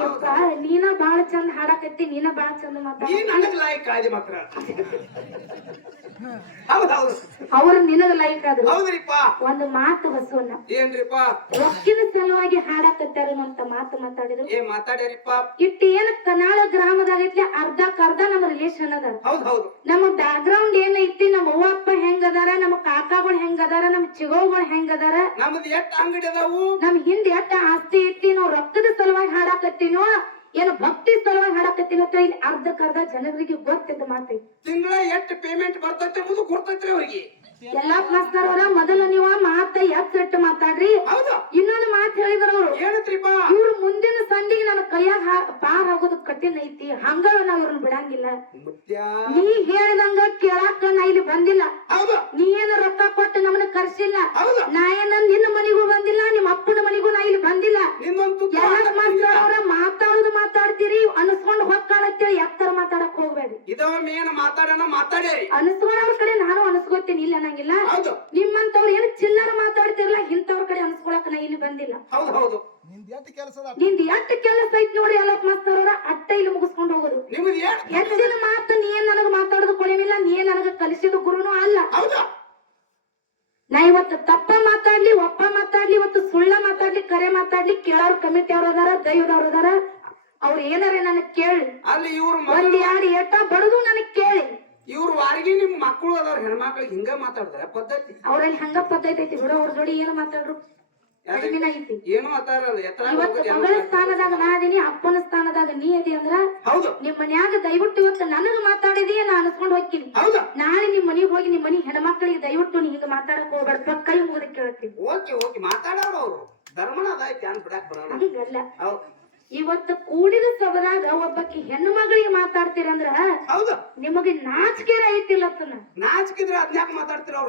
ಯಪ್ಪ ನೀನ ಬಾಳ ಚಂದ ಹಾಡಕತ್ತಿ, ನೀನ ಬಾಳ ಚಂದ ನೀ ಮಾತಾಡ. ನನಗ್ ಲಾಯಕ್ ಆದಿ ಮಾತ್ರ. ಹೌದೌದು, ಅವ್ರ ನಿನಗ ಲೈಕ್ ಆದ್ರು. ಹೌದ್ರಿಪ್ಪ. ಒಂದು ಮಾತು ಬಸವಣ್ಣ, ಏನ್ರಿಪ್ಪ? ರೊಕ್ಕಿನ ಸಲುವಾಗಿ ಹಾಡಕತ್ತಾರ ಅಂತ ಮಾತು ಮಾತಾಡಿದ್ರು. ಏನ್ ಮಾತಾಡ್ಯಾರಿಪ್ಪ? ಇಟ್ಟು ಏನ ಕನಾಳ ಗ್ರಾಮದಾಗೈತಿ, ಅರ್ಧ ನಮ್ಮ ರಿಲೇಷನ್ ಅದಾರ. ಹೌದ್ ಹೌದು. ನಮ್ಮ ಬ್ಯಾಕ್ ಗ್ರೌಂಡ್ ಏನೈತಿ, ನಮ್ಮ ಅವ್ವ ಅಪ್ಪ ಹೆಂಗದಾರ, ನಮ್ಮ ಕಾಕಾಗಳು ಹೆಂಗದಾರ, ನಮ್ಮ ಚಿಗೋಗಳು ಹೆಂಗದಾರ, ನಮ್ದು ಎಷ್ಟ್ ಅಂಗಡಿ ಅದಾವು, ನಮ್ ಹಿಂದ್ ಎಷ್ಟ ಆಸ್ತಿ ಐತಿ, ನಾವ್ ರೊಕ್ಕದ ಸಲುವಾಗಿ ಹಾಡಾಕತ್ತೀನೋ ಏನು ಭಕ್ತಿ ಸಲುವಾಗಿ ಹಾಡಾಕತ್ತೀನೋ ಇಲ್ಲಿ ಅರ್ಧಕ್ಕರ್ಧ ಜನರಿಗೆ ಗೊತ್ತಿದ್ದ ಮಾತೈತಿ. ತಿಂಗಳ ಎಷ್ಟ್ ಪೇಮೆಂಟ್ ಬರ್ತೈತಿ ಅನ್ನೋದು ಗೊತ್ತೈತ್ರಿ ಅವ್ರಿಗೆ. ಎಲ್ಲಾ ಮಾಸ್ತರ್ ಅವರ ಮೊದಲು ನೀವ ಮಾತ ಎಚ್ಚರಿಟ್ಟು ಮಾತಾಡ್ರಿ. ಹೌದು. ಇನ್ನೊಂದು ಮಾತು ಹೇಳಿದ್ರ ಅವ್ರು, ಏನತ್ರಿಪ್ಪ? ಇವ್ರು ಮುಂದಿನ ಸಂದಿಗೆ ನನ್ನ ಕೈಯಾಗ ಪಾರ್ ಆಗೋದು ಕಠಿಣ ಐತಿ, ಹಂಗ ನಾವ್ ಇವ್ರನ್ನ ಬಿಡಂಗಿಲ್ಲ. ನೀ ಹೇಳಿದಂಗ ಕೇಳಾಕ ನಾ ಇಲ್ಲಿ ಬಂದಿಲ್ಲ. ನೀ ಏನ ರೊಕ್ಕ ಕೊಟ್ಟು ನಮ್ಮನ್ನ ಕರ್ಸಿಲ್ಲ. ನಾ ಏನ ನಿನ್ನ ಮನಿಗೂ ಬಂದಿಲ್ಲ, ನಿಮ್ಮ ಅಪ್ಪನ ಮನಿಗೂ ನಾ ಇಲ್ಲಿ ಬಂದಿಲ್ಲ. ಎಲ್ಲಾ ಮಾಸ್ತರ್ ಅವರ ಮಾತಾಡುದು ಮಾತಾಡ್ತೀರಿ, ಅನ್ಸ್ಕೊಂಡ್ ಹೊಕ್ಕಾಳತ್ತೇಳಿ ಎತ್ತರ ಮಾತಾಡಕ್ ಹೋಗ್ಬೇಡಿ. ಅನ್ಸ್ಕೊಂಡವ್ರ ಕಡೆ ನಾನು ಅನ್ಸ್ಕೊತೀನಿ, ಇಲ್ಲ ಅನ್ನಂಗಿಲ್ಲ. ನಿಮ್ಮಂತವ್ರು ಏನು ಚಿಲ್ಲರ ಮಾತಾಡ್ತಿರಲ್ಲ, ಇಂಥವ್ರ ಕಡೆ ಅನ್ಸ್ಕೊಳಕ್ ನಾ ಇಲ್ಲಿ ಬಂದಿಲ್ಲ. ನಿಂದ ಎಷ್ಟು ಕೆಲಸ ಐತಿ ನೋಡಿ ಎಲ್ಲ ಮಾಸ್ತರ್ ಅಟ್ಟ ಇಲ್ಲಿ ಮುಗಿಸ್ಕೊಂಡು ಹೋಗೋದು. ಹೆಚ್ಚಿನ ಮಾತು ನೀ ಏನ್ ನನಗ ಮಾತಾಡೋದು ಕೊಳಿಮಿಲ್ಲ, ನೀ ಏನ್ ನನಗ ಕಲಿಸಿದ ಗುರುನು ಅಲ್ಲ. ನಾ ಇವತ್ತು ತಪ್ಪ ಮಾತಾಡ್ಲಿ, ಒಪ್ಪ ಮಾತಾಡ್ಲಿ, ಇವತ್ತು ಸುಳ್ಳ ಮಾತಾಡ್ಲಿ, ಕರೆ ಮಾತಾಡ್ಲಿ, ಕೇಳೋರ್ ಕಮಿಟಿ ಅವ್ರ ಅದಾರ, ದೈವದವ್ರ ಅದಾರ, ಅವ್ರು ಏನಾರ ನನಗ್ ಕೇಳಿ ಒಂದ್ ಎರಡು ಏಟ ಬಡದು ನನಗ್ ಕೇಳಿ. ಇವ್ರ ವಾರಿಗೆ ನಿಮ್ ಮಕ್ಕಳು ಅದಾರ, ಹೆಣ್ಮಕ್ಳಿಗೆ ಹಿಂಗ ಮಾತಾಡ್ತಾರ ಪದ್ಧತಿ. ಅವ್ರಲ್ಲಿ ಹಂಗ ಪದ್ಧತಿ ಐತಿ ಬಿಡು, ಅವ್ರ ಜೋಡಿ ಏನು ಮಾತಾಡ್ರು ಏನು ಮಾತಾಡಲ್ಲ. ಇವತ್ತು ಮಗಳ ಸ್ಥಾನದಾಗ ನಾ ಅದೀನಿ, ಅಪ್ಪನ ಸ್ಥಾನದಾಗ ನೀ ಅದಿ ಅಂದ್ರ ನಿಮ್ ಮನ್ಯಾಗ ದಯವಿಟ್ಟು ಇವತ್ತು ನನಗ ಮಾತಾಡಿದಿ ನಾ ಅನ್ಸ್ಕೊಂಡ್ ಹೋಗ್ತೀನಿ. ನಾಳೆ ನಿಮ್ ಮನಿಗ್ ಹೋಗಿ ನಿಮ್ ಮನಿ ಹೆಣ್ಮಕ್ಳಿಗೆ ದಯವಿಟ್ಟು ನೀ ಹಿಂಗ ಮಾತಾಡಕ್ ಹೋಗ್ಬೇಡ, ಕೈ ಮುಗಿದ ಕೇಳ್ತೀನಿ. ಮಾತಾಡೋರು ಅವ್ರು ಧರ್ಮನಾದ ಹಂಗಲ್ಲ. ಇವತ್ತು ಕೂಡಿದ ಸಭದಾಗ ಒಬ್ಬಕಿ ಹೆಣ್ಣು ಮಗಳಿಗೆ ಮಾತಾಡ್ತೀರಂದ್ರ ನಿಮಗೆ ನಾಚಿಕೆ ಐತಿಲ್ಲ. ನಾಚಿಕಿದ್ರೆ ಅದ್ನ್ಯಾಕ ಮಾತಾಡ್ತೀರ ಅವ್ರು?